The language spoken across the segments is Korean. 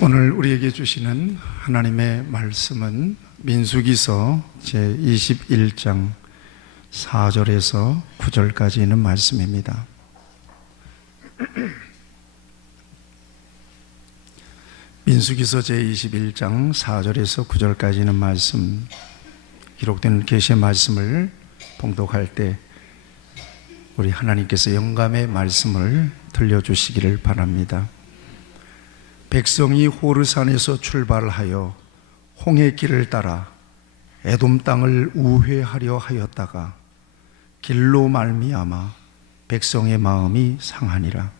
오늘 우리에게 주시는 하나님의 말씀은 민수기서 제21장 4절에서 9절까지 있는 말씀입니다. 민수기서 제21장 4절에서 9절까지 있는 말씀, 기록된 계시의 말씀을 봉독할 때 우리 하나님께서 영감의 말씀을 들려주시기를 바랍니다. 백성이 호르산에서 출발하여 홍해 길을 따라 에돔 땅을 우회하려 하였다가 길로 말미암아 백성의 마음이 상하니라.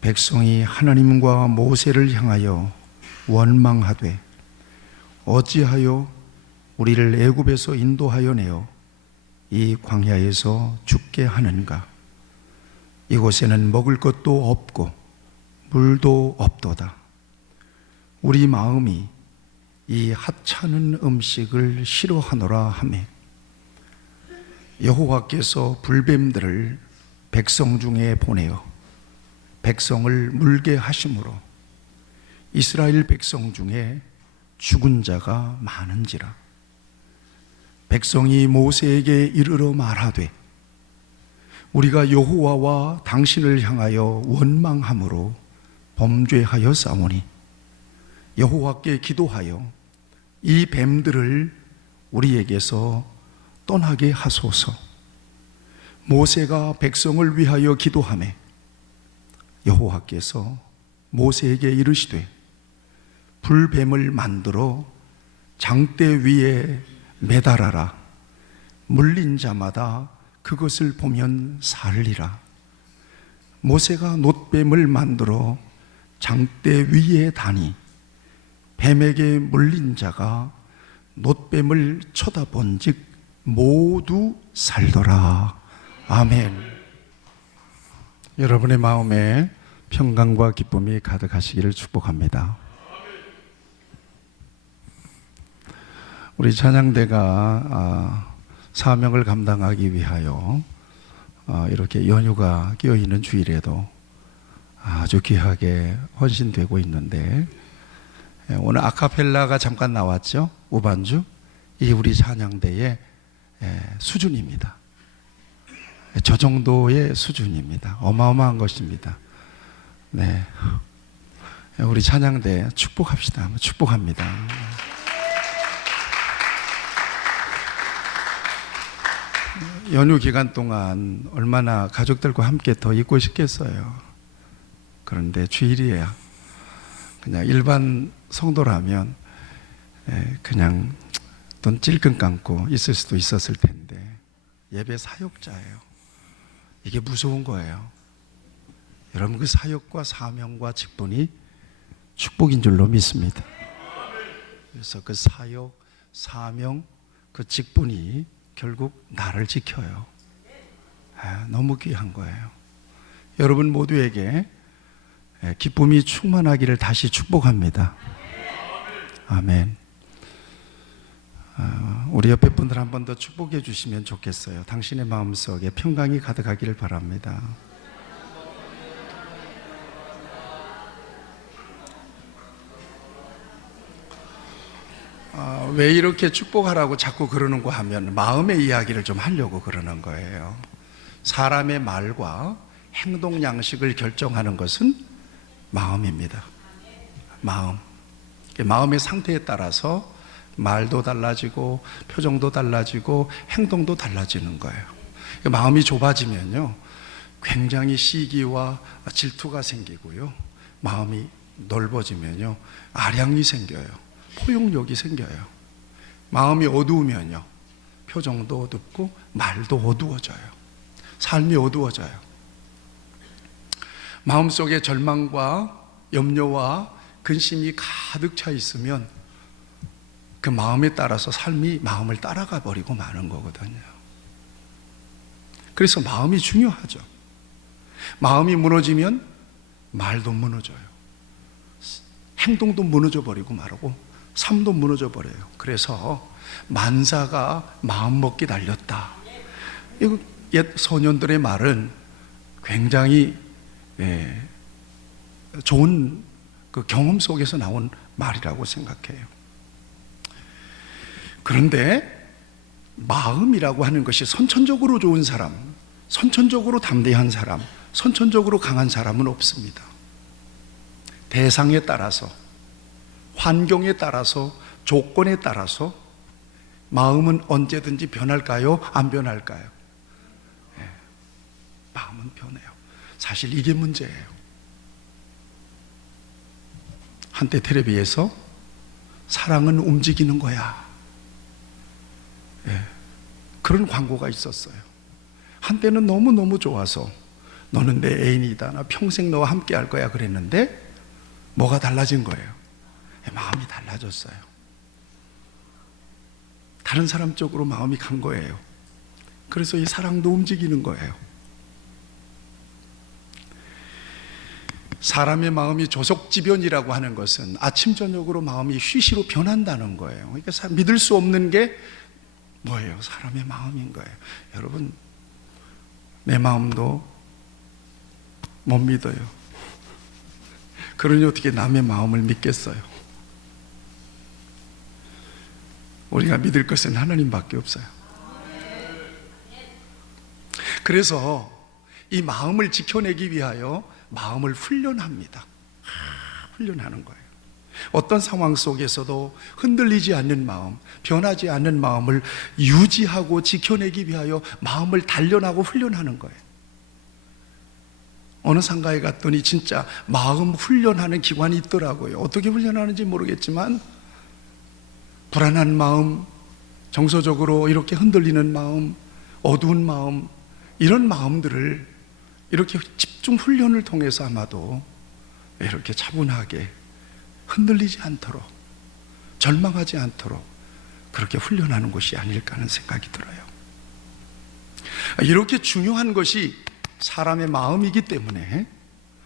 백성이 하나님과 모세를 향하여 원망하되 어찌하여 우리를 애굽에서 인도하여 내어 이 광야에서 죽게 하는가? 이곳에는 먹을 것도 없고 물도 없도다. 우리 마음이 이 하찮은 음식을 싫어하노라 하매 여호와께서 불뱀들을 백성 중에 보내어 백성을 물게 하심으로 이스라엘 백성 중에 죽은 자가 많은지라. 백성이 모세에게 이르러 말하되 우리가 여호와와 당신을 향하여 원망함으로 범죄하여 싸우니 여호와께 기도하여 이 뱀들을 우리에게서 떠나게 하소서. 모세가 백성을 위하여 기도하매 여호와께서 모세에게 이르시되 불뱀을 만들어 장대 위에 매달아라. 물린 자마다 그것을 보면 살리라. 모세가 놋뱀을 만들어 장대 위에 다니 뱀에게 물린 자가 놋뱀을 쳐다본즉 모두 살더라. 아멘. 여러분의 마음에 평강과 기쁨이 가득하시기를 축복합니다. 우리 찬양대가 사명을 감당하기 위하여 이렇게 연휴가 끼어있는 주일에도 아주 귀하게 헌신되고 있는데, 오늘 아카펠라가 잠깐 나왔죠. 우반주. 이게 우리 찬양대의 수준입니다. 저 정도의 수준입니다. 어마어마한 것입니다. 네, 우리 찬양대 축복합시다. 축복합니다. 연휴 기간 동안 얼마나 가족들과 함께 더 있고 싶겠어요. 그런데 주일이야. 그냥 일반 성도라면 그냥 눈 찔끔 감고 있을 수도 있었을 텐데, 예배 사역자예요. 이게 무서운 거예요. 여러분, 그 사역과 사명과 직분이 축복인 줄로 믿습니다. 그래서 그 사역, 사명, 그 직분이 결국 나를 지켜요. 너무 귀한 거예요. 여러분 모두에게 기쁨이 충만하기를 다시 축복합니다. 아멘. 우리 옆에 분들 한 번 더 축복해 주시면 좋겠어요. 당신의 마음속에 평강이 가득하기를 바랍니다. 왜 이렇게 축복하라고 자꾸 그러는 거 하면 마음의 이야기를 좀 하려고 그러는 거예요. 사람의 말과 행동 양식을 결정하는 것은 마음입니다. 마음의 상태에 따라서 말도 달라지고 표정도 달라지고 행동도 달라지는 거예요. 마음이 좁아지면요, 굉장히 시기와 질투가 생기고요, 마음이 넓어지면요, 아량이 생겨요. 포용력이 생겨요. 마음이 어두우면요, 표정도 어둡고 말도 어두워져요. 삶이 어두워져요. 마음속에 절망과 염려와 근심이 가득 차 있으면 그 마음에 따라서 삶이 마음을 따라가 버리고 마는 거거든요. 그래서 마음이 중요하죠. 마음이 무너지면 말도 무너져요. 행동도 무너져 버리고 말고 삶도 무너져 버려요. 그래서 만사가 마음먹기 달렸다. 이거 옛 소년들의 말은 굉장히 좋은 그 경험 속에서 나온 말이라고 생각해요. 그런데 마음이라고 하는 것이 선천적으로 좋은 사람, 선천적으로 담대한 사람, 선천적으로 강한 사람은 없습니다. 대상에 따라서, 환경에 따라서, 조건에 따라서 마음은 언제든지 변할까요? 안 변할까요? 네, 마음은 변해요. 사실 이게 문제예요. 한때 텔레비에서 사랑은 움직이는 거야, 그런 광고가 있었어요. 한때는 너무너무 좋아서 너는 내 애인이다, 나 평생 너와 함께 할 거야 그랬는데 뭐가 달라진 거예요? 마음이 달라졌어요. 다른 사람 쪽으로 마음이 간 거예요. 그래서 이 사랑도 움직이는 거예요. 사람의 마음이 조속지변이라고 하는 것은 아침 저녁으로 마음이 쉬쉬로 변한다는 거예요. 그러니까 믿을 수 없는 게 뭐예요? 사람의 마음인 거예요. 여러분, 내 마음도 못 믿어요. 그러니 어떻게 남의 마음을 믿겠어요? 우리가 믿을 것은 하나님밖에 없어요. 그래서 이 마음을 지켜내기 위하여 마음을 훈련합니다. 훈련하는 거예요. 어떤 상황 속에서도 흔들리지 않는 마음, 변하지 않는 마음을 유지하고 지켜내기 위하여 마음을 단련하고 훈련하는 거예요. 어느 상가에 갔더니 진짜 마음 훈련하는 기관이 있더라고요. 어떻게 훈련하는지 모르겠지만 불안한 마음, 정서적으로 이렇게 흔들리는 마음, 어두운 마음, 이런 마음들을 이렇게 집중 훈련을 통해서 아마도 이렇게 차분하게 흔들리지 않도록, 절망하지 않도록 그렇게 훈련하는 것이 아닐까 하는 생각이 들어요. 이렇게 중요한 것이 사람의 마음이기 때문에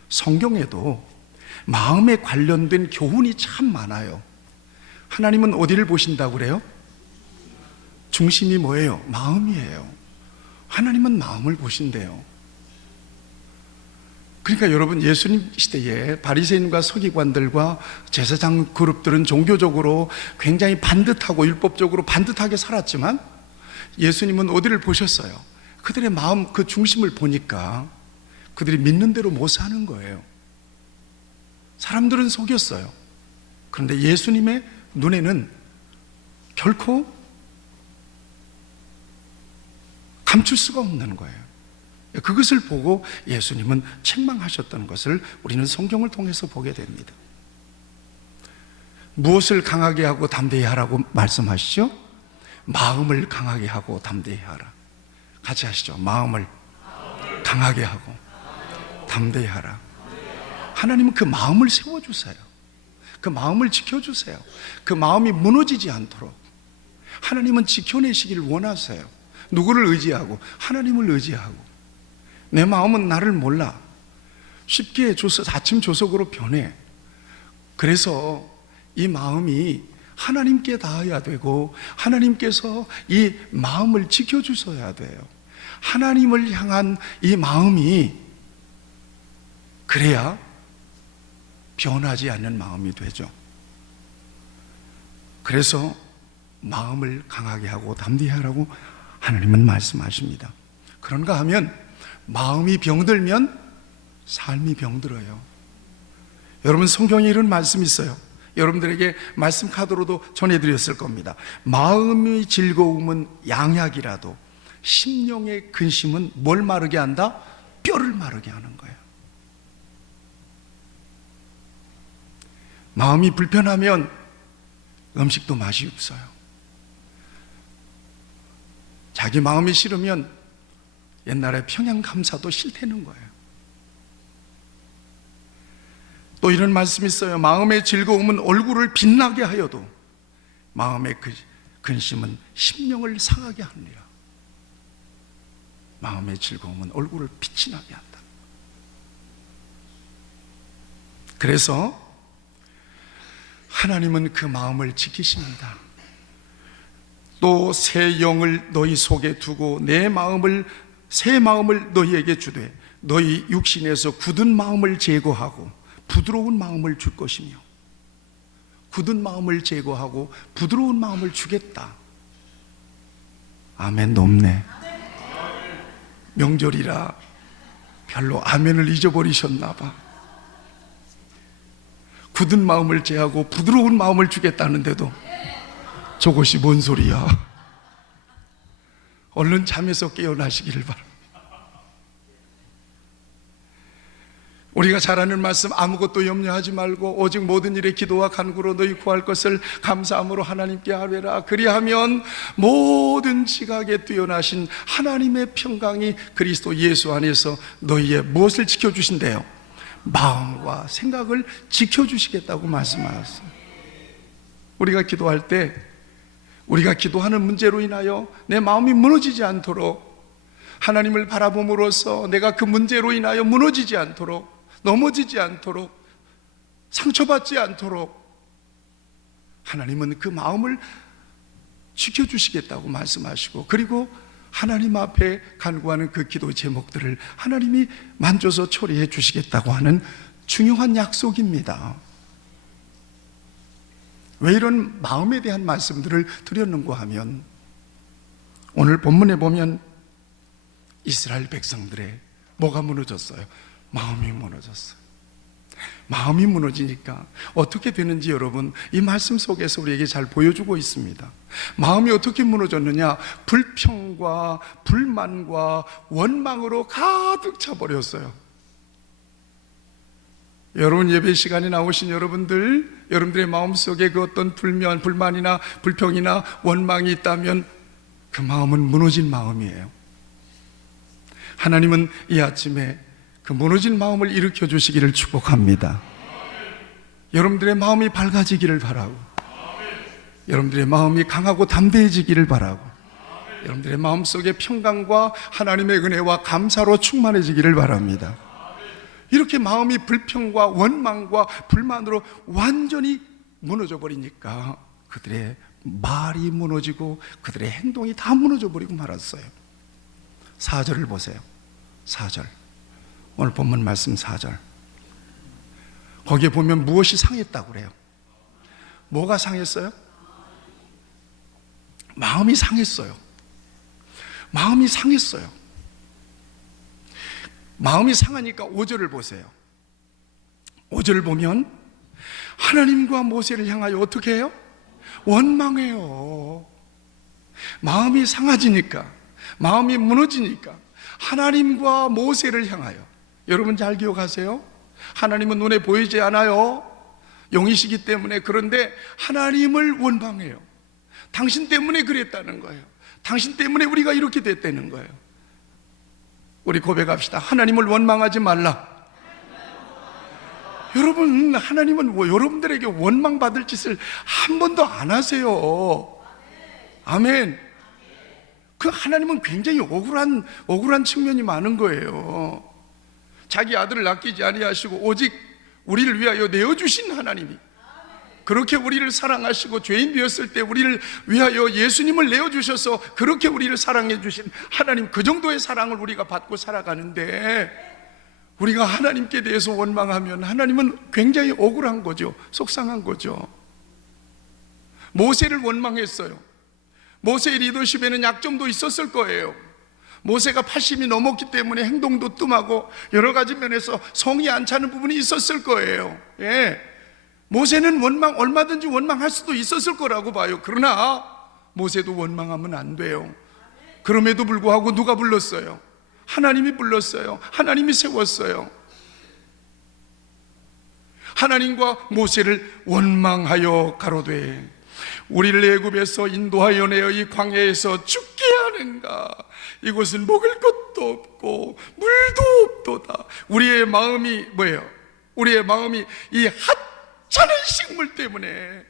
성경에도 마음에 관련된 교훈이 참 많아요. 하나님은 어디를 보신다고 그래요? 중심이 뭐예요? 마음이에요. 하나님은 마음을 보신대요. 그러니까 여러분, 예수님 시대에 바리새인과 서기관들과 제사장 그룹들은 종교적으로 굉장히 반듯하고 율법적으로 반듯하게 살았지만 예수님은 어디를 보셨어요? 그들의 마음, 그 중심을 보니까 그들이 믿는 대로 못 사는 거예요. 사람들은 속였어요. 그런데 예수님의 눈에는 결코 감출 수가 없는 거예요. 그것을 보고 예수님은 책망하셨다는 것을 우리는 성경을 통해서 보게 됩니다. 무엇을 강하게 하고 담대히 하라고 말씀하시죠? 마음을 강하게 하고 담대히 하라. 같이 하시죠. 마음을 강하게 하고 담대히 하라. 하나님은 그 마음을 세워주세요. 그 마음을 지켜주세요. 그 마음이 무너지지 않도록 하나님은 지켜내시기를 원하세요. 누구를 의지하고? 하나님을 의지하고. 내 마음은 나를 몰라. 쉽게 아침 조석으로 변해. 그래서 이 마음이 하나님께 닿아야 되고 하나님께서 이 마음을 지켜주셔야 돼요. 하나님을 향한 이 마음이 그래야 변하지 않는 마음이 되죠. 그래서 마음을 강하게 하고 담대히 하라고 하나님은 말씀하십니다. 그런가 하면 마음이 병들면 삶이 병들어요. 여러분, 성경에 이런 말씀이 있어요. 여러분들에게 말씀 카드로도 전해드렸을 겁니다. 마음의 즐거움은 양약이라도 심령의 근심은 뭘 마르게 한다? 뼈를 마르게 하는 거예요. 마음이 불편하면 음식도 맛이 없어요. 자기 마음이 싫으면 옛날에 평양 감사도 싫다는 거예요. 또 이런 말씀이 있어요. 마음의 즐거움은 얼굴을 빛나게 하여도 마음의 근심은 심령을 상하게 하느니라. 마음의 즐거움은 얼굴을 빛이 나게 한다. 그래서 하나님은 그 마음을 지키십니다. 또 새 영을 너희 속에 두고 새 마음을 너희에게 주되 너희 육신에서 굳은 마음을 제거하고 부드러운 마음을 줄 것이며 굳은 마음을 제거하고 부드러운 마음을 주겠다. 아멘. 높네. 명절이라 별로 아멘을 잊어버리셨나 봐. 굳은 마음을 제하고 부드러운 마음을 주겠다는데도 저것이 뭔 소리야. 얼른 잠에서 깨어나시기를 바랍니다. 우리가 잘 아는 말씀, 아무것도 염려하지 말고 오직 모든 일에 기도와 간구로 너희 구할 것을 감사함으로 하나님께 아뢰라. 그리하면 모든 지각에 뛰어나신 하나님의 평강이 그리스도 예수 안에서 너희의 무엇을 지켜주신대요? 마음과 생각을 지켜주시겠다고 말씀하셨어요. 우리가 기도할 때 우리가 기도하는 문제로 인하여 내 마음이 무너지지 않도록 하나님을 바라봄으로써 내가 그 문제로 인하여 무너지지 않도록, 넘어지지 않도록, 상처받지 않도록 하나님은 그 마음을 지켜주시겠다고 말씀하시고, 그리고 하나님 앞에 간구하는 그 기도 제목들을 하나님이 만져서 처리해 주시겠다고 하는 중요한 약속입니다. 왜 이런 마음에 대한 말씀들을 드렸는가 하면, 오늘 본문에 보면 이스라엘 백성들의 뭐가 무너졌어요? 마음이 무너졌어요. 마음이 무너지니까 어떻게 되는지 여러분, 이 말씀 속에서 우리에게 잘 보여주고 있습니다. 마음이 어떻게 무너졌느냐? 불평과 불만과 원망으로 가득 차버렸어요. 여러분, 예배 시간에 나오신 여러분들의 마음속에 그 어떤 불만이나 불평이나 원망이 있다면 그 마음은 무너진 마음이에요. 하나님은 이 아침에 그 무너진 마음을 일으켜 주시기를 축복합니다. 여러분들의 마음이 밝아지기를 바라고, 여러분들의 마음이 강하고 담대해지기를 바라고, 여러분들의 마음속에 평강과 하나님의 은혜와 감사로 충만해지기를 바랍니다. 이렇게 마음이 불평과 원망과 불만으로 완전히 무너져 버리니까 그들의 말이 무너지고 그들의 행동이 다 무너져 버리고 말았어요. 4절을 보세요. 4절, 오늘 본문 말씀 4절. 거기에 보면 무엇이 상했다고 그래요? 뭐가 상했어요? 마음이 상했어요. 마음이 상했어요. 마음이 상하니까 5절을 보세요. 5절을 보면 하나님과 모세를 향하여 어떻게 해요? 원망해요. 마음이 상해지니까, 마음이 무너지니까 하나님과 모세를 향하여, 여러분 잘 기억하세요. 하나님은 눈에 보이지 않아요. 영이시기 때문에. 그런데 하나님을 원망해요. 당신 때문에 그랬다는 거예요. 당신 때문에 우리가 이렇게 됐다는 거예요. 우리 고백합시다. 하나님을 원망하지 말라. 여러분, 하나님은 여러분들에게 원망받을 짓을 한 번도 안 하세요. 아멘. 그 하나님은 굉장히 억울한 측면이 많은 거예요. 자기 아들을 아끼지 아니하시고 오직 우리를 위하여 내어주신 하나님이, 그렇게 우리를 사랑하시고 죄인 되었을 때 우리를 위하여 예수님을 내어주셔서 그렇게 우리를 사랑해 주신 하나님, 그 정도의 사랑을 우리가 받고 살아가는데 우리가 하나님께 대해서 원망하면 하나님은 굉장히 억울한 거죠. 속상한 거죠. 모세를 원망했어요. 모세의 리더십에는 약점도 있었을 거예요. 모세가 80이 넘었기 때문에 행동도 뜸하고 여러 가지 면에서 성이 안 차는 부분이 있었을 거예요. 예. 모세는 얼마든지 원망할 수도 있었을 거라고 봐요. 그러나 모세도 원망하면 안 돼요. 그럼에도 불구하고 누가 불렀어요? 하나님이 불렀어요. 하나님이 세웠어요. 하나님과 모세를 원망하여 가로되 우리를 애굽에서 인도하여 내어 이 광야에서 죽게 하는가? 이곳은 먹을 것도 없고 물도 없도다. 우리의 마음이 뭐예요? 우리의 마음이 이 하찮은 식물 때문에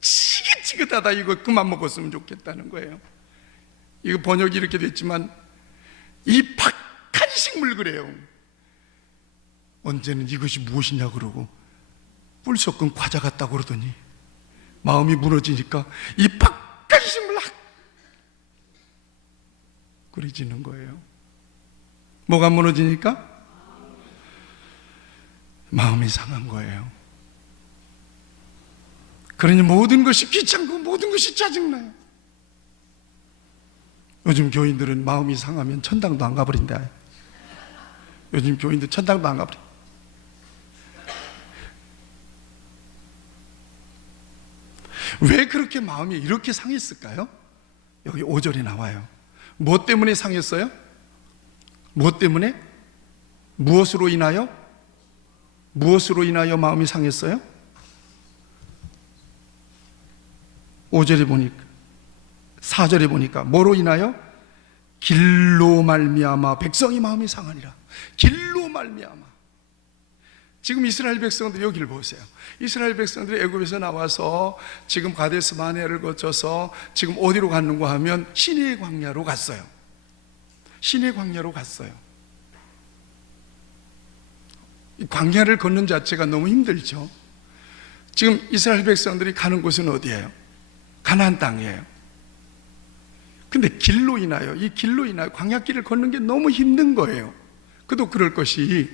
지긋지긋하다. 이거 그만 먹었으면 좋겠다는 거예요. 이거 번역이 이렇게 됐지만 이 박한 식물 그래요. 언제는 이것이 무엇이냐 그러고 뿔 섞은 과자 같다고 그러더니 마음이 무너지니까 이 박한 식물 그려지는 거예요. 뭐가 무너지니까? 마음이 상한 거예요. 그러니 모든 것이 귀찮고 모든 것이 짜증나요. 요즘 교인들은 마음이 상하면 천당도 안 가버린다. 요즘 교인들 천당도 안 가버려. 왜 그렇게 마음이 이렇게 상했을까요? 여기 5절에 나와요. 무엇 때문에 상했어요? 무엇 때문에? 무엇으로 인하여? 무엇으로 인하여 마음이 상했어요? 5절에 보니까, 4절에 보니까 뭐로 인하여? 길로 말미암아 백성이 마음이 상하니라. 길로 말미암아. 지금 이스라엘 백성들이 여기를 보세요. 이스라엘 백성들이 애굽에서 나와서 지금 가데스 바네아를 거쳐서 지금 어디로 갔는가 하면 시내 광야로 갔어요. 시내 광야로 갔어요. 이 광야를 걷는 자체가 너무 힘들죠. 지금 이스라엘 백성들이 가는 곳은 어디예요? 가나안 땅이에요. 근데 길로 인하여, 이 길로 인하여 광야길을 걷는 게 너무 힘든 거예요. 그도 그럴 것이,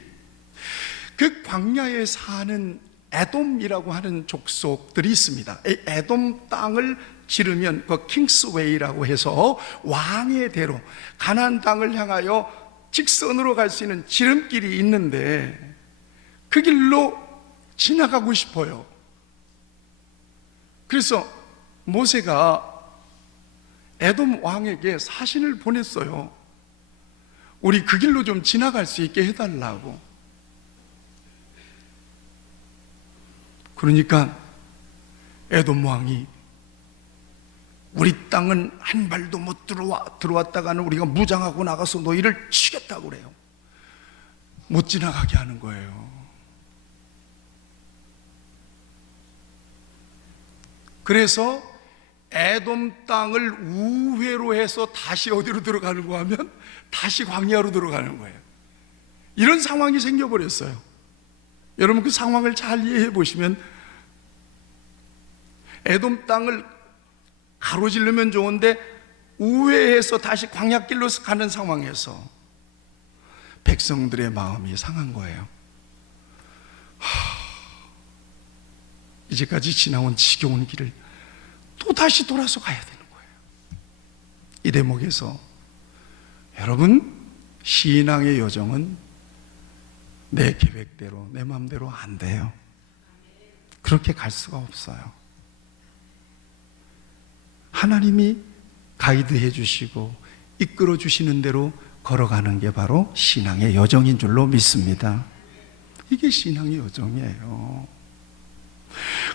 그 광야에 사는 에돔이라고 하는 족속들이 있습니다. 이 에돔 땅을 지르면 그 킹스웨이라고 해서 왕의 대로 가나안 땅을 향하여 직선으로 갈 수 있는 지름길이 있는데 그 길로 지나가고 싶어요. 그래서 모세가 에돔 왕에게 사신을 보냈어요. 우리 그 길로 좀 지나갈 수 있게 해달라고. 그러니까 에돔 왕이 우리 땅은 한 발도 못 들어왔다가는 우리가 무장하고 나가서 너희를 치겠다고 그래요. 못 지나가게 하는 거예요. 그래서 에돔 땅을 우회로 해서 다시 어디로 들어가는가 하면 다시 광야로 들어가는 거예요. 이런 상황이 생겨버렸어요. 여러분 그 상황을 잘 이해해 보시면, 에돔 땅을 가로지르면 좋은데 우회해서 다시 광야길로 가는 상황에서 백성들의 마음이 상한 거예요. 이제까지 지나온 지겨운 길을 또 다시 돌아서 가야 되는 거예요. 이 대목에서 여러분, 신앙의 여정은 내 계획대로 내 마음대로 안 돼요. 그렇게 갈 수가 없어요. 하나님이 가이드해 주시고 이끌어 주시는 대로 걸어가는 게 바로 신앙의 여정인 줄로 믿습니다. 이게 신앙의 여정이에요.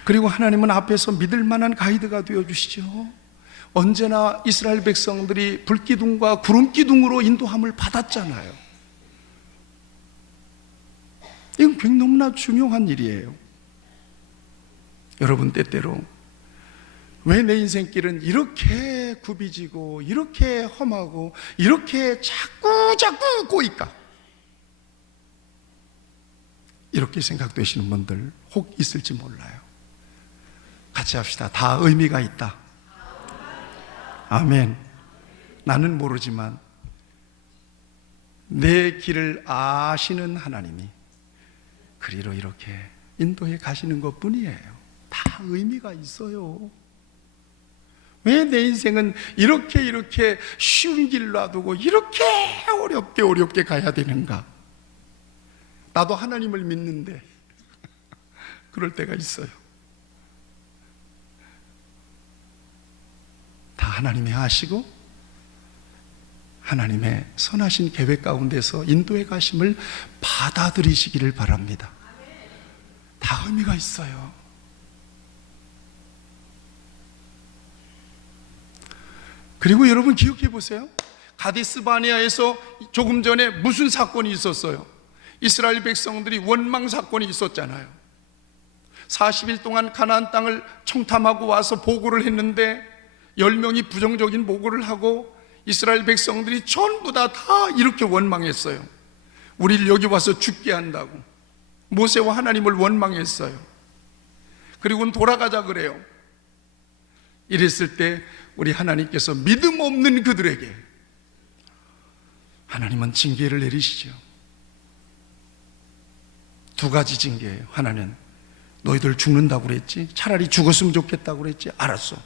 그리고 하나님은 앞에서 믿을 만한 가이드가 되어 주시죠. 언제나 이스라엘 백성들이 불기둥과 구름기둥으로 인도함을 받았잖아요. 이건 너무나 중요한 일이에요. 여러분, 때때로 왜 내 인생길은 이렇게 굽이지고 이렇게 험하고 이렇게 자꾸 꼬일까? 이렇게 생각되시는 분들 혹 있을지 몰라요. 같이 합시다. 다 의미가 있다. 아멘. 나는 모르지만 내 길을 아시는 하나님이 그리로 이렇게 인도해 가시는 것 뿐이에요. 다 의미가 있어요. 왜 내 인생은 이렇게 쉬운 길 놔두고 이렇게 어렵게 가야 되는가? 나도 하나님을 믿는데 그럴 때가 있어요. 다 하나님이 하시고 하나님의 선하신 계획 가운데서 인도해 가심을 받아들이시기를 바랍니다. 다 의미가 있어요. 그리고 여러분 기억해 보세요. 가데스 바네아에서 조금 전에 무슨 사건이 있었어요? 이스라엘 백성들이 원망 사건이 있었잖아요. 40일 동안 가나안 땅을 청탐하고 와서 보고를 했는데 10명이 부정적인 보고를 하고 이스라엘 백성들이 전부 다 이렇게 원망했어요. 우리를 여기 와서 죽게 한다고 모세와 하나님을 원망했어요. 그리고는 돌아가자 그래요. 이랬을 때 우리 하나님께서 믿음 없는 그들에게 하나님은 징계를 내리시죠. 두 가지 징계예요. 하나는 너희들 죽는다고 그랬지? 차라리 죽었으면 좋겠다고 그랬지? 알았어.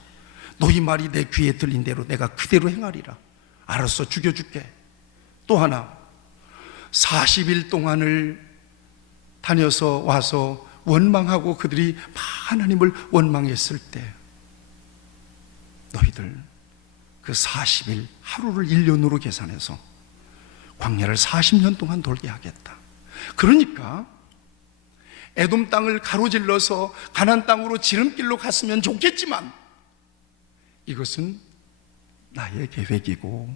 너희 말이 내 귀에 들린 대로 내가 그대로 행하리라. 알았어, 죽여줄게. 또 하나, 40일 동안을 다녀서 와서 원망하고 그들이 하나님을 원망했을 때 너희들 그 40일 하루를 1년으로 계산해서 광야를 40년 동안 돌게 하겠다. 그러니까 에돔 땅을 가로질러서 가나안 땅으로 지름길로 갔으면 좋겠지만 이것은 나의 계획이고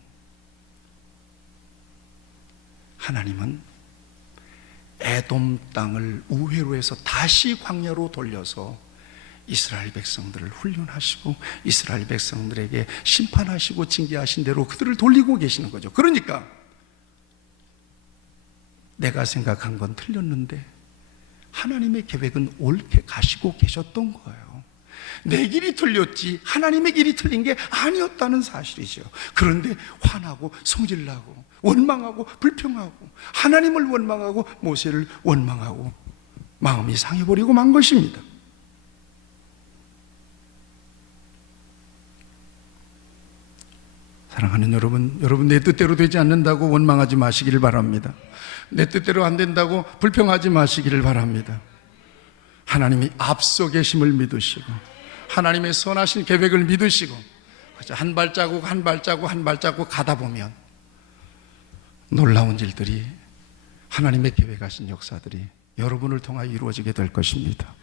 하나님은 에돔 땅을 우회로 해서 다시 광야로 돌려서 이스라엘 백성들을 훈련하시고 이스라엘 백성들에게 심판하시고 징계하신 대로 그들을 돌리고 계시는 거죠. 그러니까 내가 생각한 건 틀렸는데 하나님의 계획은 옳게 가시고 계셨던 거예요. 내 길이 틀렸지 하나님의 길이 틀린 게 아니었다는 사실이죠. 그런데 화나고 성질나고 원망하고 불평하고 하나님을 원망하고 모세를 원망하고 마음이 상해버리고 만 것입니다. 사랑하는 여러분 내 뜻대로 되지 않는다고 원망하지 마시기를 바랍니다. 내 뜻대로 안 된다고 불평하지 마시기를 바랍니다. 하나님이 앞서 계심을 믿으시고 하나님의 선하신 계획을 믿으시고 한 발자국 한 발자국 한 발자국 가다 보면 놀라운 일들이 하나님의 계획하신 역사들이 여러분을 통하여 이루어지게 될 것입니다.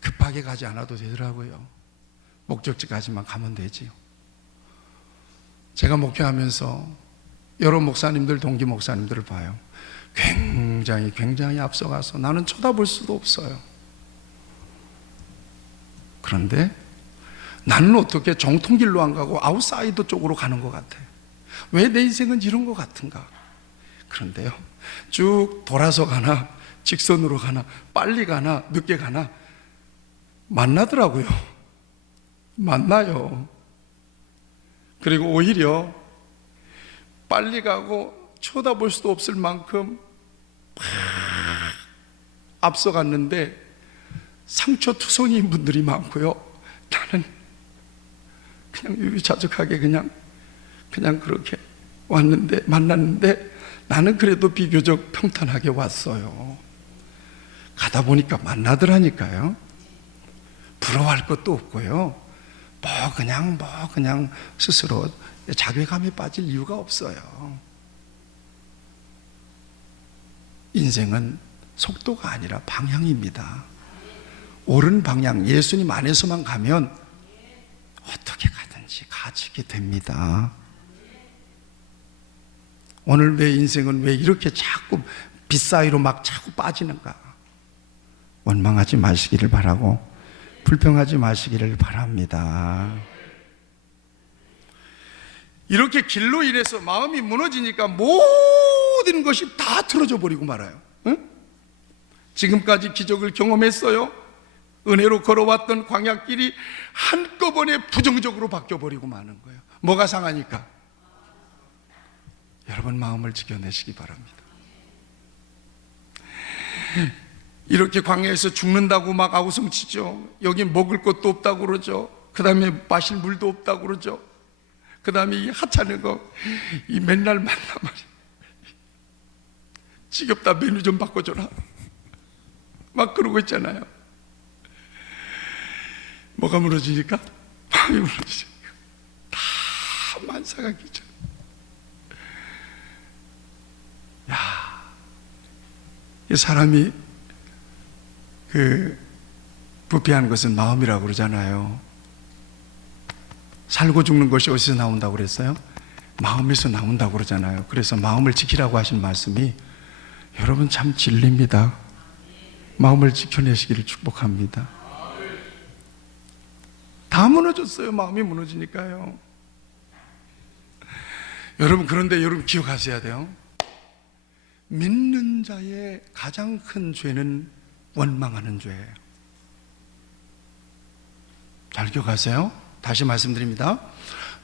급하게 가지 않아도 되더라고요. 목적지까지만 가면 되지요. 제가 목회하면서 여러 목사님들, 동기 목사님들을 봐요. 굉장히 앞서가서 나는 쳐다볼 수도 없어요. 그런데 나는 어떻게 정통길로 안 가고 아웃사이더 쪽으로 가는 것 같아. 왜 내 인생은 이런 것 같은가? 그런데요, 쭉 돌아서 가나 직선으로 가나 빨리 가나 늦게 가나 만나더라고요. 만나요. 그리고 오히려 빨리 가고 쳐다볼 수도 없을 만큼 막 앞서갔는데 상처투성이인 분들이 많고요. 나는 그냥 유유자적하게 그냥 그렇게 왔는데 만났는데 나는 그래도 비교적 평탄하게 왔어요. 가다 보니까 만나더라니까요. 부러워할 것도 없고요. 그냥 스스로 자괴감에 빠질 이유가 없어요. 인생은 속도가 아니라 방향입니다. 옳은 방향, 예수님 안에서만 가면 어떻게 가든지 가지게 됩니다. 오늘 내 인생은 왜 이렇게 자꾸 빗사이로 막 자꾸 빠지는가? 원망하지 마시기를 바라고 불평하지 마시기를 바랍니다. 이렇게 길로 인해서 마음이 무너지니까 모든 것이 다 틀어져 버리고 말아요. 응? 지금까지 기적을 경험했어요. 은혜로 걸어왔던 광야길이 한꺼번에 부정적으로 바뀌어버리고 마는 거예요. 뭐가 상하니까? 여러분 마음을 지켜내시기 바랍니다. 이렇게 광야에서 죽는다고 막 아우성치죠. 여기 먹을 것도 없다고 그러죠. 그 다음에 마실 물도 없다고 그러죠. 그 다음에 이 하찮은 거, 이 맨날 만나 말이야. 지겹다, 메뉴 좀 바꿔줘라. 막 그러고 있잖아요. 뭐가 무너지니까? 마음이 무너지니까. 다 만사가기 전. 이 사람이 부패한 것은 마음이라고 그러잖아요. 살고 죽는 것이 어디서 나온다고 그랬어요? 마음에서 나온다고 그러잖아요. 그래서 마음을 지키라고 하신 말씀이 여러분 참 진리입니다. 마음을 지켜내시기를 축복합니다. 다 무너졌어요. 마음이 무너지니까요. 여러분, 그런데 여러분 기억하셔야 돼요. 믿는 자의 가장 큰 죄는 원망하는 죄예요. 잘 기억하세요. 다시 말씀드립니다.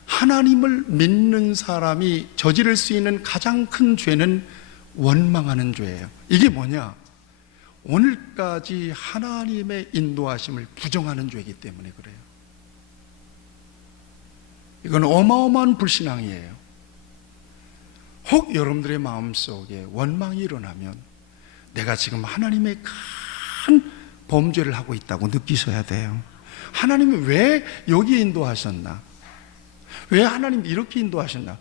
하나님을 믿는 사람이 저지를 수 있는 가장 큰 죄는 원망하는 죄예요. 이게 뭐냐? 오늘까지 하나님의 인도하심을 부정하는 죄이기 때문에 그래요. 이건 어마어마한 불신앙이에요. 혹 여러분들의 마음속에 원망이 일어나면 내가 지금 하나님의 큰 범죄를 하고 있다고 느끼셔야 돼요. 하나님이 왜 여기에 인도하셨나? 왜 하나님이 이렇게 인도하셨나?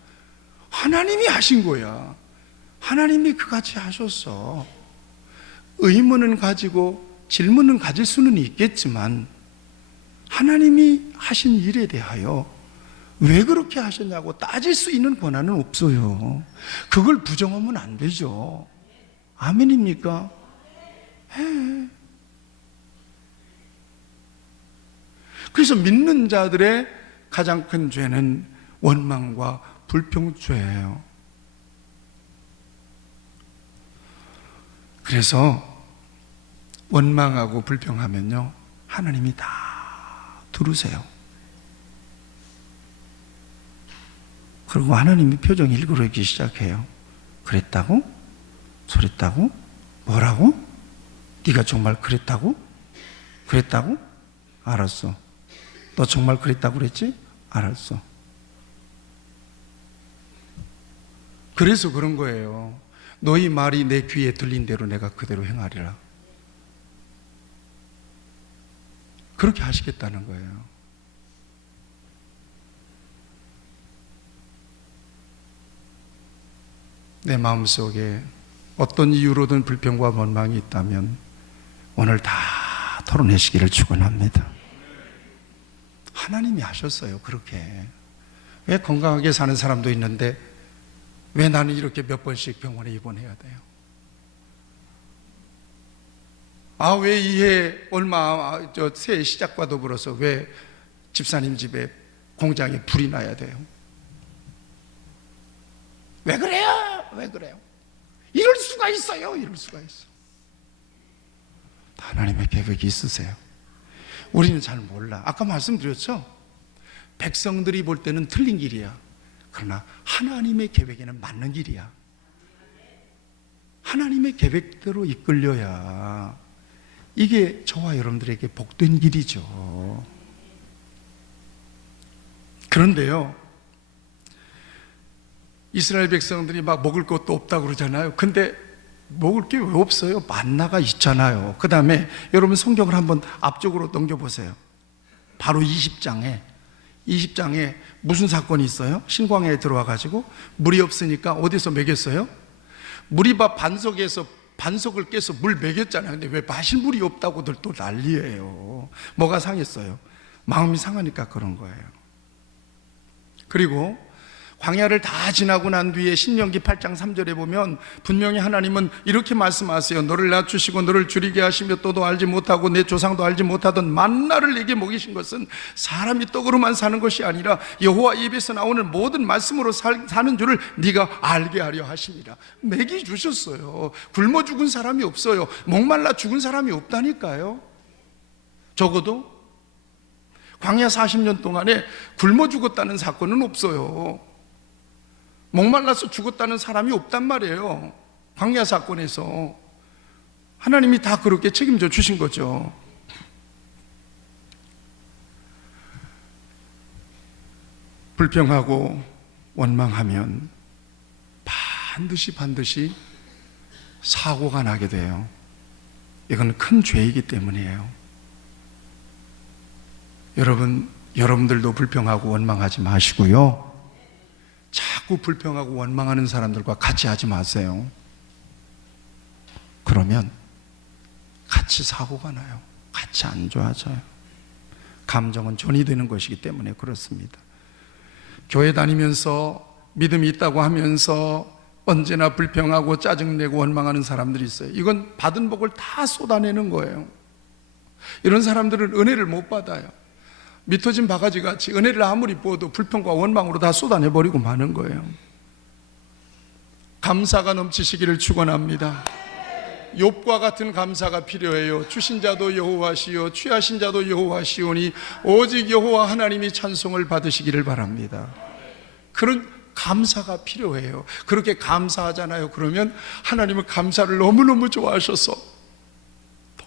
하나님이 하신 거야. 하나님이 그같이 하셨어. 의문은 가지고 질문은 가질 수는 있겠지만 하나님이 하신 일에 대하여 왜 그렇게 하셨냐고 따질 수 있는 권한은 없어요. 그걸 부정하면 안 되죠. 아멘입니까? 해. 그래서 믿는 자들의 가장 큰 죄는 원망과 불평죄예요. 그래서 원망하고 불평하면요, 하나님이 다 들으세요. 그리고 하나님이 표정이 일그러지기 시작해요. 그랬다고? 저랬다고? 뭐라고? 네가 정말 그랬다고? 그랬다고? 알았어. 너 정말 그랬다고 그랬지? 알았어. 그래서 그런 거예요. 너희 말이 내 귀에 들린 대로 내가 그대로 행하리라. 그렇게 하시겠다는 거예요. 내 마음속에 어떤 이유로든 불평과 원망이 있다면 오늘 다 털어내시기를 축원합니다. 하나님이 하셨어요. 그렇게. 왜 건강하게 사는 사람도 있는데 왜 나는 이렇게 몇 번씩 병원에 입원해야 돼요? 왜 이해 얼마 새해 시작과 더불어서 왜 집사님 집에 공장에 불이 나야 돼요? 왜 그래요? 왜 그래요? 이럴 수가 있어요. 이럴 수가 있어. 하나님의 계획이 있으세요. 우리는 잘 몰라. 아까 말씀드렸죠? 백성들이 볼 때는 틀린 길이야. 그러나 하나님의 계획에는 맞는 길이야. 하나님의 계획대로 이끌려야 이게 저와 여러분들에게 복된 길이죠. 그런데요, 이스라엘 백성들이 막 먹을 것도 없다고 그러잖아요. 근데 먹을 게 왜 없어요? 만나가 있잖아요. 그 다음에 여러분 성경을 한번 앞쪽으로 넘겨보세요. 바로 20장에 무슨 사건이 있어요? 신광야에 들어와가지고 물이 없으니까 어디서 먹였어요? 무리밥 반석에서 반석을 깨서 물 먹였잖아요. 근데 왜 마실 물이 없다고들 또 난리예요. 뭐가 상했어요? 마음이 상하니까 그런 거예요. 그리고 광야를 다 지나고 난 뒤에 신명기 8장 3절에 보면 분명히 하나님은 이렇게 말씀하세요. 너를 낮추시고 너를 줄이게 하시며 또도 알지 못하고 내 조상도 알지 못하던 만나를 내게 먹이신 것은 사람이 떡으로만 사는 것이 아니라 여호와 입에서 나오는 모든 말씀으로 사는 줄을 네가 알게 하려 하십니다. 먹이 주셨어요. 굶어 죽은 사람이 없어요. 목말라 죽은 사람이 없다니까요. 적어도 광야 40년 동안에 굶어 죽었다는 사건은 없어요. 목말라서 죽었다는 사람이 없단 말이에요. 광야 사건에서 하나님이 다 그렇게 책임져 주신 거죠. 불평하고 원망하면 반드시 사고가 나게 돼요. 이건 큰 죄이기 때문이에요. 여러분들도 불평하고 원망하지 마시고요, 자꾸 불평하고 원망하는 사람들과 같이 하지 마세요. 그러면 같이 사고가 나요. 같이 안 좋아져요. 감정은 전이되는 것이기 때문에 그렇습니다. 교회 다니면서 믿음이 있다고 하면서 언제나 불평하고 짜증내고 원망하는 사람들이 있어요. 이건 받은 복을 다 쏟아내는 거예요. 이런 사람들은 은혜를 못 받아요. 미터진 바가지같이 은혜를 아무리 부어도 불평과 원망으로 다 쏟아내버리고 마는 거예요. 감사가 넘치시기를 축원합니다. 욥과 같은 감사가 필요해요. 주신 자도 여호와시요 취하신 자도 여호와시오니 오직 여호와 하나님이 찬송을 받으시기를 바랍니다. 그런 감사가 필요해요. 그렇게 감사하잖아요. 그러면 하나님은 감사를 너무너무 좋아하셔서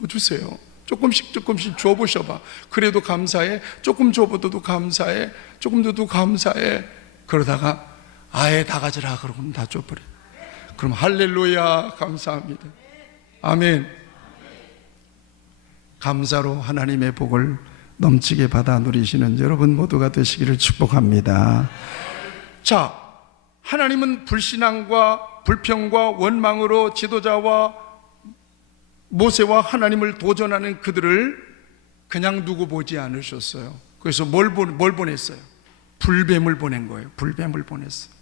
더 주세요. 조금씩 줘보셔봐. 그래도 감사해. 조금 줘봐도 감사해. 조금 줘도 감사해. 그러다가 아예 다 가져라 그러면 다 줘버려. 그럼 할렐루야, 감사합니다. 아멘. 감사로 하나님의 복을 넘치게 받아 누리시는 여러분 모두가 되시기를 축복합니다. 자, 하나님은 불신앙과 불평과 원망으로 지도자와 모세와 하나님을 도전하는 그들을 그냥 두고 보지 않으셨어요. 그래서 뭘 보냈어요? 불뱀을 보낸 거예요. 불뱀을 보냈어요.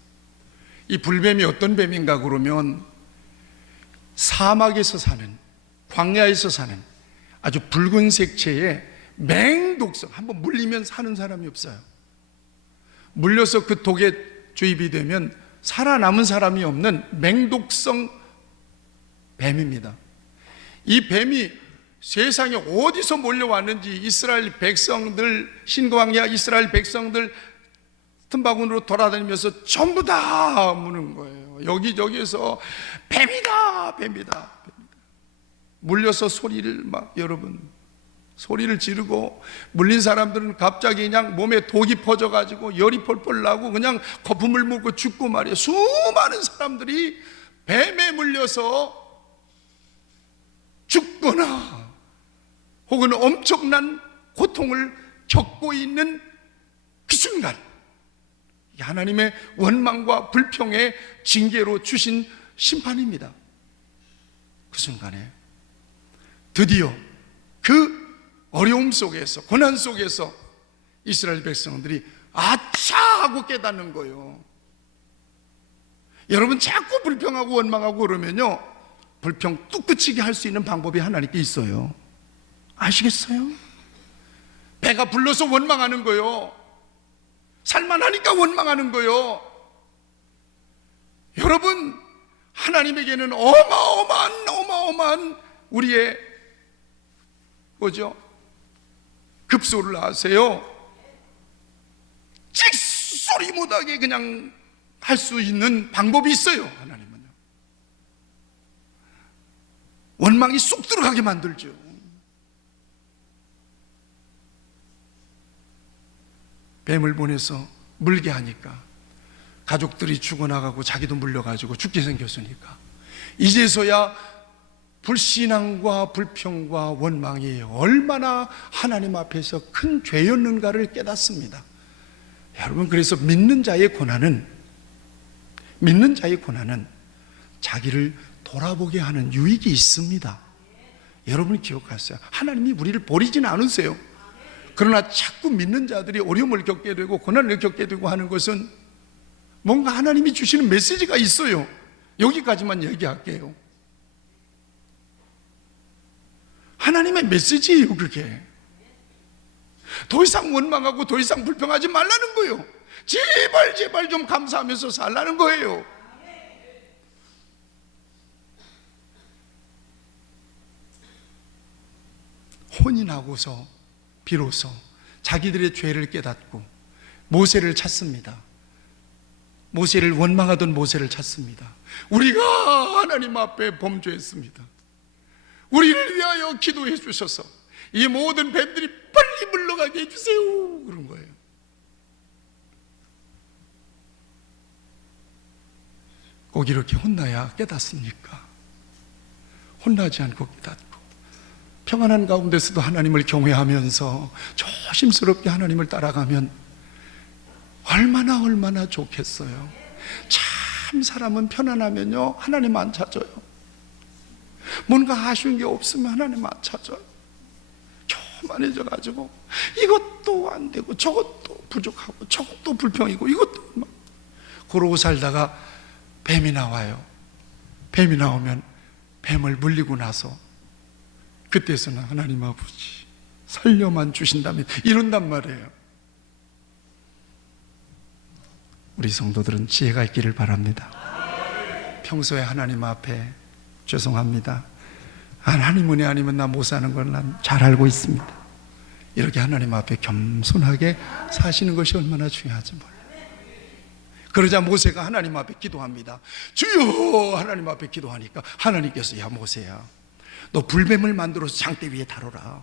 이 불뱀이 어떤 뱀인가 그러면 사막에서 사는, 광야에서 사는 아주 붉은 색채의 맹독성, 한번 물리면 사는 사람이 없어요. 물려서 그 독에 주입이 되면 살아남은 사람이 없는 맹독성 뱀입니다. 이 뱀이 세상에 어디서 몰려왔는지 이스라엘 백성들, 신광야 이스라엘 백성들 틈바구니로 돌아다니면서 전부 다 무는 거예요. 여기저기에서 뱀이다, 뱀이다. 물려서 소리를 여러분 소리를 지르고, 물린 사람들은 갑자기 그냥 몸에 독이 퍼져가지고 열이 펄펄 나고 그냥 거품을 물고 죽고 말이에요. 수많은 사람들이 뱀에 물려서 죽거나 혹은 엄청난 고통을 겪고 있는 그 순간, 하나님의 원망과 불평의 징계로 주신 심판입니다. 그 순간에 드디어 그 어려움 속에서, 고난 속에서 이스라엘 백성들이 아차 하고 깨닫는 거예요. 여러분 자꾸 불평하고 원망하고 그러면요, 불평 뚝 그치게 할 수 있는 방법이 하나님께 있어요. 아시겠어요? 배가 불러서 원망하는 거요, 살만하니까 원망하는 거요. 여러분, 하나님에게는 어마어마한 우리의 뭐죠? 급소를 아세요? 찍소리 못하게 그냥 할 수 있는 방법이 있어요. 하나님은요, 원망이 쏙 들어가게 만들죠. 뱀을 보내서 물게 하니까 가족들이 죽어나가고 자기도 물려가지고 죽게 생겼으니까 이제서야 불신앙과 불평과 원망이 얼마나 하나님 앞에서 큰 죄였는가를 깨닫습니다. 여러분, 그래서 믿는 자의 고난은 자기를 돌아보게 하는 유익이 있습니다. 여러분이 기억하세요. 하나님이 우리를 버리지는 않으세요. 그러나 자꾸 믿는 자들이 어려움을 겪게 되고 고난을 겪게 되고 하는 것은 뭔가 하나님이 주시는 메시지가 있어요. 여기까지만 얘기할게요. 하나님의 메시지예요, 그게. 더 이상 원망하고 더 이상 불평하지 말라는 거예요. 제발 좀 감사하면서 살라는 거예요. 혼인하고서 비로소 자기들의 죄를 깨닫고 모세를 찾습니다. 모세를 원망하던 모세를 찾습니다. 우리가 하나님 앞에 범죄했습니다. 우리를 위하여 기도해 주셔서 이 모든 뱀들이 빨리 물러가게 해주세요, 그런 거예요. 꼭 이렇게 혼나야 깨닫습니까? 혼나지 않고 깨닫고 평안한 가운데서도 하나님을 경외하면서 조심스럽게 하나님을 따라가면 얼마나 좋겠어요. 참 사람은 편안하면요, 하나님 안 찾아요. 뭔가 아쉬운 게 없으면 하나님 안 찾아요. 교만해져가지고 이것도 안 되고 저것도 부족하고 저것도 불평이고 이것도 막 그러고 살다가 뱀이 나와요. 뱀이 나오면 뱀을 물리고 나서 그때서는 하나님 아버지 살려만 주신다면 이런단 말이에요. 우리 성도들은 지혜가 있기를 바랍니다. 평소에 하나님 앞에 죄송합니다, 하나님 은혜 아니면 나 못 사는 걸 난 잘 알고 있습니다, 이렇게 하나님 앞에 겸손하게 사시는 것이 얼마나 중요한지 몰라요. 그러자 모세가 하나님 앞에 기도합니다. 주여, 하나님 앞에 기도하니까 하나님께서 야 모세야, 너 불뱀을 만들어서 장대 위에 다뤄라.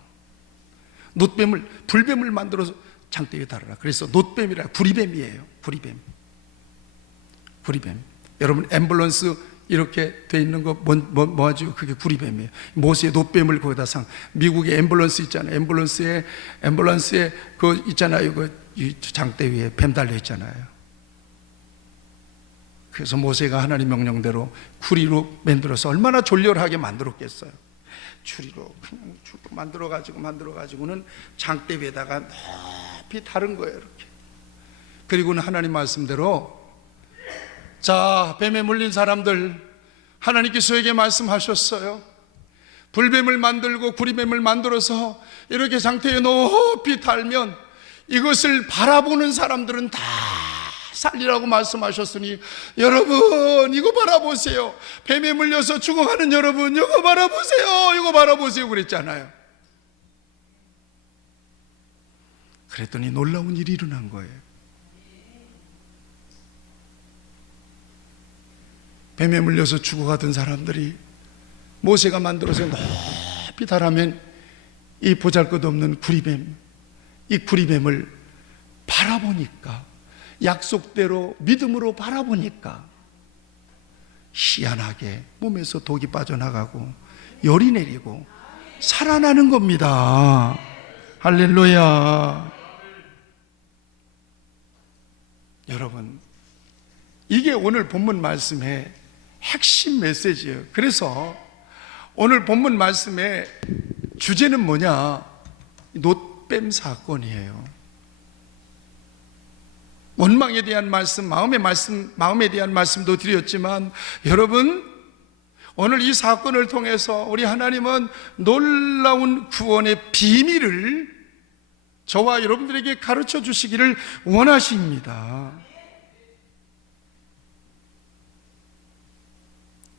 불뱀을 만들어서 장대 위에 다뤄라. 그래서 놋뱀이라, 구리뱀이에요. 구리뱀. 여러분 앰뷸런스 이렇게 돼 있는 거 뭐하죠? 그게 구리뱀이에요. 모세의 놋뱀을 거기다 미국의 앰뷸런스 있잖아요. 앰뷸런스에 그 있잖아요. 이 장대 위에 뱀 달려 있잖아요. 그래서 모세가 하나님 명령대로 구리로 만들어서 얼마나 졸렬하게 만들었겠어요. 줄이로 그냥 만들어가지고는 장대 위에다가 높이 다른 거예요. 이렇게. 그리고는 하나님 말씀대로, 자, 뱀에 물린 사람들, 하나님께서에게 말씀하셨어요. 불뱀을 만들고 구리뱀을 만들어서 이렇게 장대에 높이 달면 이것을 바라보는 사람들은 다 살리라고 말씀하셨으니, 여러분 이거 바라보세요. 뱀에 물려서 죽어가는 여러분 이거 바라보세요 그랬잖아요. 그랬더니 놀라운 일이 일어난 거예요. 뱀에 물려서 죽어가던 사람들이 모세가 만들어서 높이 달하면 이 보잘것없는 이 구리뱀을 바라보니까, 약속대로 믿음으로 바라보니까 희한하게 몸에서 독이 빠져나가고 열이 내리고 살아나는 겁니다. 할렐루야. 여러분, 이게 오늘 본문 말씀의 핵심 메시지예요. 그래서 오늘 본문 말씀의 주제는 뭐냐? 놋뱀 사건이에요. 원망에 대한 말씀, 마음에 대한 말씀도 드렸지만, 여러분, 오늘 이 사건을 통해서 우리 하나님은 놀라운 구원의 비밀을 저와 여러분들에게 가르쳐 주시기를 원하십니다.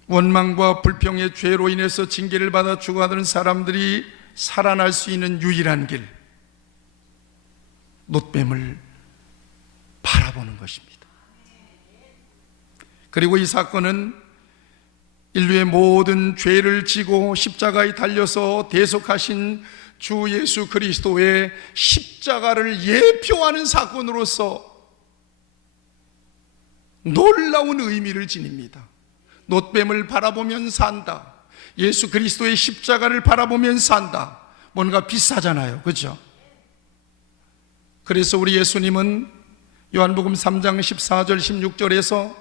원망과 불평의 죄로 인해서 징계를 받아 죽어가는 사람들이 살아날 수 있는 유일한 길, 놋뱀을 바라보는 것입니다. 그리고 이 사건은 인류의 모든 죄를 지고 십자가에 달려서 대속하신 주 예수 그리스도의 십자가를 예표하는 사건으로서 놀라운 의미를 지닙니다. 놋뱀을 바라보면 산다. 예수 그리스도의 십자가를 바라보면 산다. 뭔가 비슷하잖아요. 그렇죠? 그래서 우리 예수님은 요한복음 3장 14절 16절에서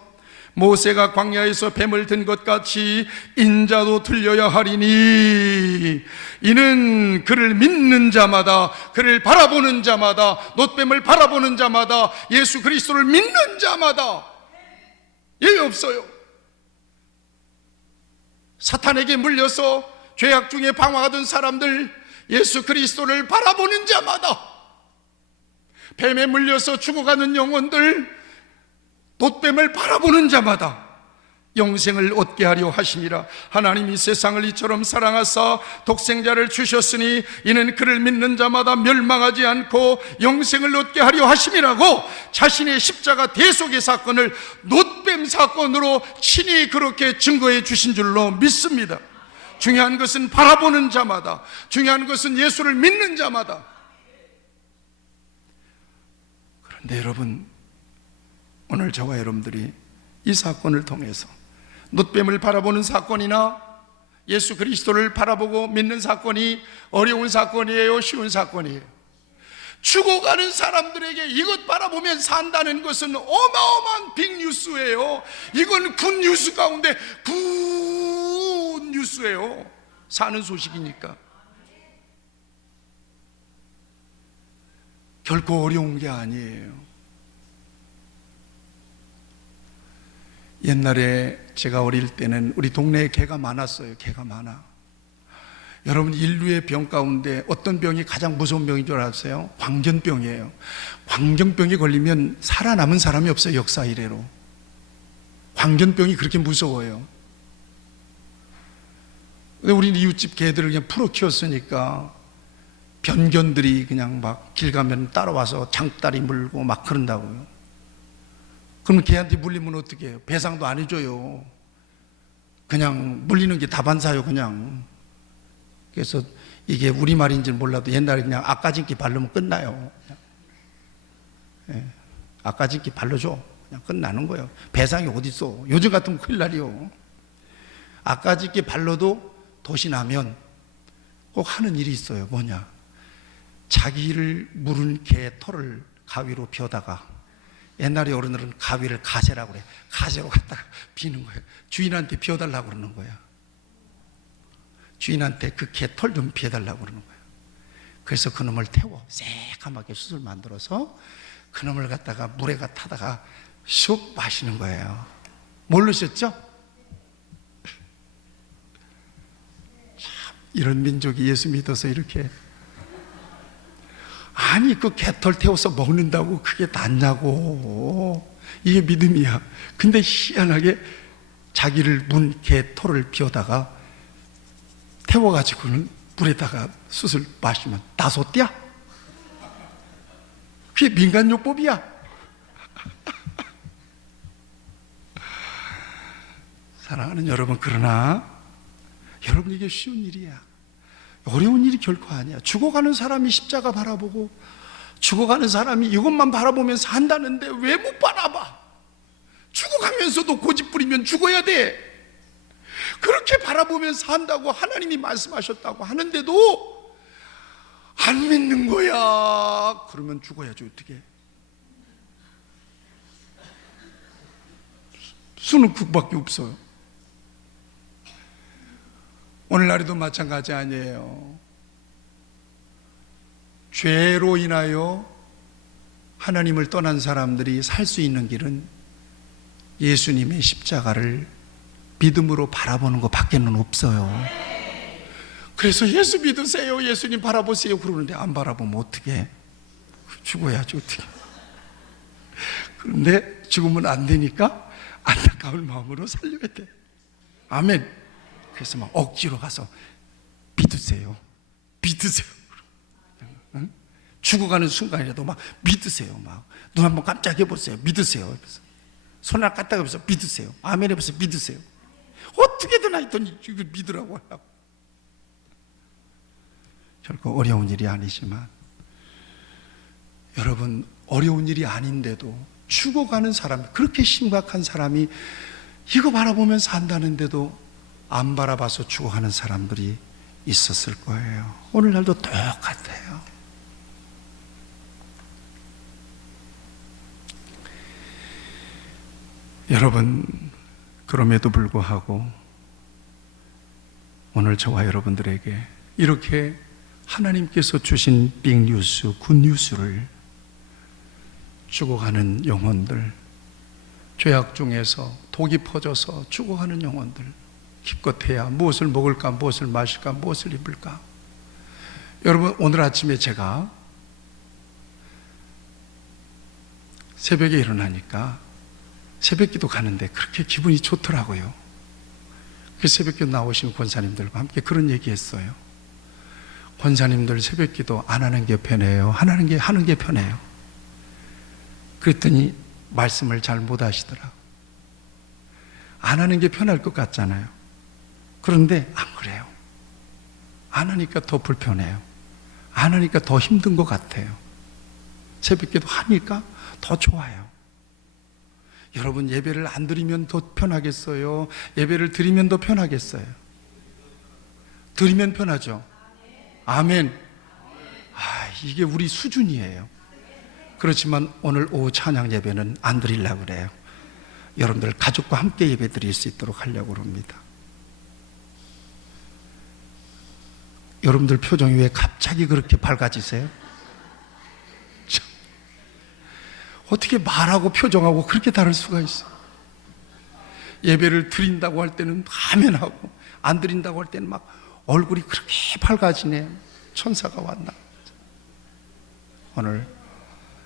모세가 광야에서 뱀을 든 것 같이 인자도 들려야 하리니, 이는 그를 믿는 자마다, 그를 바라보는 자마다, 놋뱀을 바라보는 자마다, 예수 그리스도를 믿는 자마다 예외 없어요. 사탄에게 물려서 죄악 중에 방황하던 사람들, 예수 그리스도를 바라보는 자마다, 뱀에 물려서 죽어가는 영혼들, 놋뱀을 바라보는 자마다 영생을 얻게 하려 하심이라. 하나님이 세상을 이처럼 사랑하사 독생자를 주셨으니 이는 그를 믿는 자마다 멸망하지 않고 영생을 얻게 하려 하심이라고, 자신의 십자가 대속의 사건을 놋뱀 사건으로 친히 그렇게 증거해 주신 줄로 믿습니다. 중요한 것은 바라보는 자마다, 중요한 것은 예수를 믿는 자마다. 그런데 여러분, 오늘 저와 여러분들이 이 사건을 통해서 놋뱀을 바라보는 사건이나 예수 그리스도를 바라보고 믿는 사건이 어려운 사건이에요? 쉬운 사건이에요? 죽어가는 사람들에게 이것 바라보면 산다는 것은 어마어마한 빅뉴스예요. 이건 굿뉴스 가운데 굿뉴스예요. 사는 소식이니까. 결코 어려운 게 아니에요. 옛날에 제가 어릴 때는 우리 동네에 개가 많았어요. 개가 많아. 여러분, 인류의 병 가운데 어떤 병이 가장 무서운 병인 줄 아세요? 광견병이에요. 광견병이 걸리면 살아남은 사람이 없어요. 역사 이래로. 광견병이 그렇게 무서워요. 근데 우리 이웃집 개들을 그냥 풀어 키웠으니까 변견들이 그냥 막 길 가면 따라와서 장다리 물고 막 그런다고요. 그럼 걔한테 물리면 어떻게 해요? 배상도 안 해줘요. 그냥 물리는 게 다반사요. 그냥 그래서 이게 우리말인지는 몰라도 옛날에 그냥 앞가진기 바르면 끝나요. 예, 앞가진기 바르죠. 그냥 끝나는 거예요. 배상이 어디 있어? 요즘 같으면 큰일 나리요. 앞가진기 발라도 돛이 나면 꼭 하는 일이 있어요. 뭐냐? 자기를 물은 개 털을 가위로 비워다가, 옛날에 어른들은 가위를 가세라고 그래. 가세로 갖다가 비는 거예요. 주인한테 비워달라고 그러는 거야. 주인한테 그 개 털 좀 비워달라고 그러는 거예요. 그래서 그놈을 태워 새까맣게 숯을 만들어서 그놈을 갖다가 물에 타다가 쑥 마시는 거예요. 모르셨죠? 참, 이런 민족이 예수 믿어서 이렇게, 아니 그 개털 태워서 먹는다고 그게 낫냐고. 이게 믿음이야. 근데 희한하게 자기를 문 개털을 비워다가 태워가지고는 물에다가 숯을 마시면 다소띠야? 그게 민간요법이야. 사랑하는 여러분, 그러나 여러분, 이게 쉬운 일이야. 어려운 일이 결코 아니야. 죽어가는 사람이 십자가 바라보고, 죽어가는 사람이 이것만 바라보면서 한다는데 왜 못 바라봐? 죽어가면서도 고집 부리면 죽어야 돼. 그렇게 바라보면서 한다고 하나님이 말씀하셨다고 하는데도 안 믿는 거야. 그러면 죽어야지 어떻게. 수는 그밖에 없어요. 오늘날에도 마찬가지 아니에요. 죄로 인하여 하나님을 떠난 사람들이 살 수 있는 길은 예수님의 십자가를 믿음으로 바라보는 것 밖에는 없어요. 그래서 예수 믿으세요, 예수님 바라보세요 그러는데 안 바라보면 어떻게? 죽어야지 어떻게. 그런데 죽으면 안 되니까 안타까운 마음으로 살려야 돼. 아멘. 그래서 막 억지로 가서 믿으세요, 믿으세요. 응? 죽어가는 순간이라도 막 믿으세요. 막 눈 한번 깜짝 해보세요. 믿으세요. 손을 갖다가 해보세요. 믿으세요. 아멘 해보세요. 믿으세요. 어떻게든 하여튼 이거 믿으라고 하라고. 결코 어려운 일이 아니지만, 여러분, 어려운 일이 아닌데도 죽어가는 사람, 그렇게 심각한 사람이 이거 바라보면서 산다는데도 안 바라봐서 죽어가는 사람들이 있었을 거예요. 오늘날도 똑같아요. 여러분, 그럼에도 불구하고 오늘 저와 여러분들에게 이렇게 하나님께서 주신 빅뉴스, 굿뉴스를 죽어가는 영혼들, 죄악 중에서 독이 퍼져서 죽어가는 영혼들, 기껏해야 무엇을 먹을까, 무엇을 마실까, 무엇을 입을까. 여러분, 오늘 아침에 제가 새벽에 일어나니까 새벽기도 가는데 그렇게 기분이 좋더라고요. 그 새벽기도 나오신 권사님들과 함께 그런 얘기했어요. 권사님들 새벽기도 안 하는 게 편해요, 하는 게 편해요. 그랬더니 말씀을 잘 못 하시더라. 안 하는 게 편할 것 같잖아요. 그런데 안 그래요. 안 하니까 더 불편해요. 안 하니까 더 힘든 것 같아요. 새벽기도 하니까 더 좋아요. 여러분, 예배를 안 드리면 더 편하겠어요? 예배를 드리면 더 편하겠어요? 드리면 편하죠? 아멘. 이게 우리 수준이에요. 그렇지만 오늘 오후 찬양 예배는 안 드리려고 그래요. 여러분들 가족과 함께 예배 드릴 수 있도록 하려고 합니다. 여러분들 표정이 왜 갑자기 그렇게 밝아지세요? 어떻게 말하고 표정하고 그렇게 다를 수가 있어? 예배를 드린다고 할 때는 아멘하고, 안 드린다고 할 때는 막 얼굴이 그렇게 밝아지네. 천사가 왔나? 오늘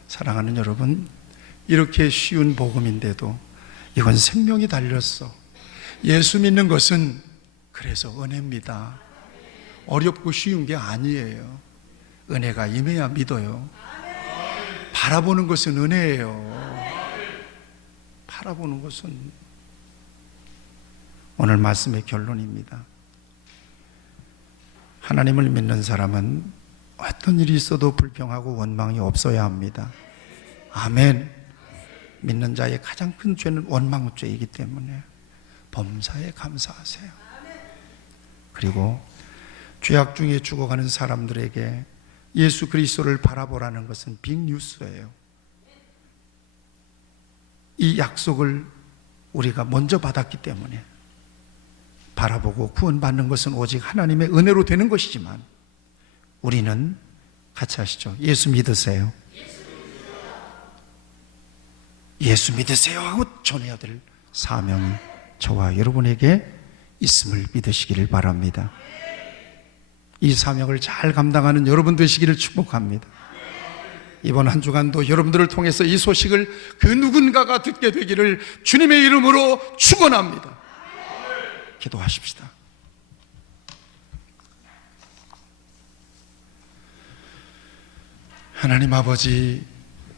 사랑하는 여러분, 이렇게 쉬운 복음인데도 이건 생명이 달렸어. 예수 믿는 것은 그래서 은혜입니다. 어렵고 쉬운 게 아니에요. 은혜가 임해야 믿어요. 바라보는 것은 은혜예요. 바라보는 것은. 오늘 말씀의 결론입니다. 하나님을 믿는 사람은 어떤 일이 있어도 불평하고 원망이 없어야 합니다. 아멘. 믿는 자의 가장 큰 죄는 원망죄이기 때문에 범사에 감사하세요. 그리고 죄악 중에 죽어가는 사람들에게 예수 그리스도를 바라보라는 것은 빅뉴스예요. 이 약속을 우리가 먼저 받았기 때문에 바라보고 구원받는 것은 오직 하나님의 은혜로 되는 것이지만 우리는 같이 하시죠. 예수 믿으세요. 예수 믿으세요 하고 전해야 될 사명이 저와 여러분에게 있음을 믿으시기를 바랍니다. 이 사명을 잘 감당하는 여러분 되시기를 축복합니다. 이번 한 주간도 여러분들을 통해서 이 소식을 그 누군가가 듣게 되기를 주님의 이름으로 축원합니다. 기도하십시다. 하나님 아버지,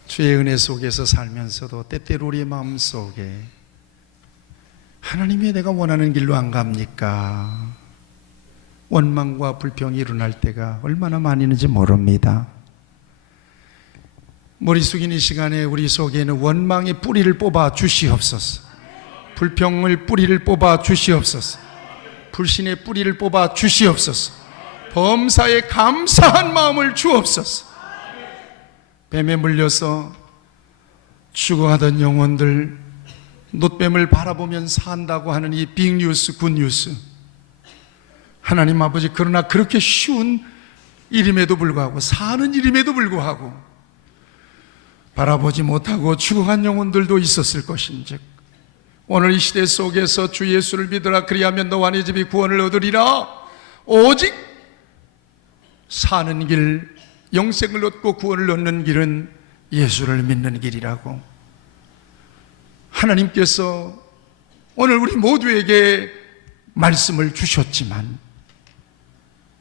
주의 은혜 속에서 살면서도 때때로 우리의 마음속에 하나님이 내가 원하는 길로 안 갑니까? 원망과 불평이 일어날 때가 얼마나 많이 있는지 모릅니다. 머리 숙인 이 시간에 우리 속에는 원망의 뿌리를 뽑아 주시옵소서. 불평의 뿌리를 뽑아 주시옵소서. 불신의 뿌리를 뽑아 주시옵소서. 범사에 감사한 마음을 주옵소서. 뱀에 물려서 죽어가던 영혼들, 놋뱀을 바라보면 산다고 하는 이 빅뉴스, 굿뉴스, 하나님 아버지, 그러나 그렇게 쉬운 일임에도 불구하고, 사는 일임에도 불구하고 바라보지 못하고 죽어간 영혼들도 있었을 것인즉 오늘 이 시대 속에서 주 예수를 믿으라, 그리하면 너와 네 집이 구원을 얻으리라. 오직 사는 길, 영생을 얻고 구원을 얻는 길은 예수를 믿는 길이라고 하나님께서 오늘 우리 모두에게 말씀을 주셨지만,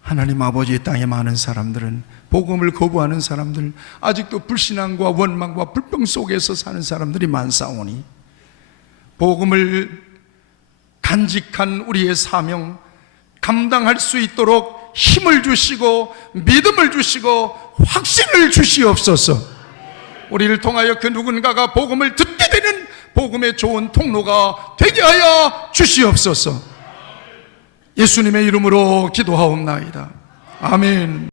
하나님 아버지, 땅에 많은 사람들은, 복음을 거부하는 사람들, 아직도 불신앙과 원망과 불평 속에서 사는 사람들이 많사오니 복음을 간직한 우리의 사명 감당할 수 있도록 힘을 주시고 믿음을 주시고 확신을 주시옵소서. 우리를 통하여 그 누군가가 복음을 듣게 되는 복음의 좋은 통로가 되게 하여 주시옵소서. 예수님의 이름으로 기도하옵나이다. 아멘.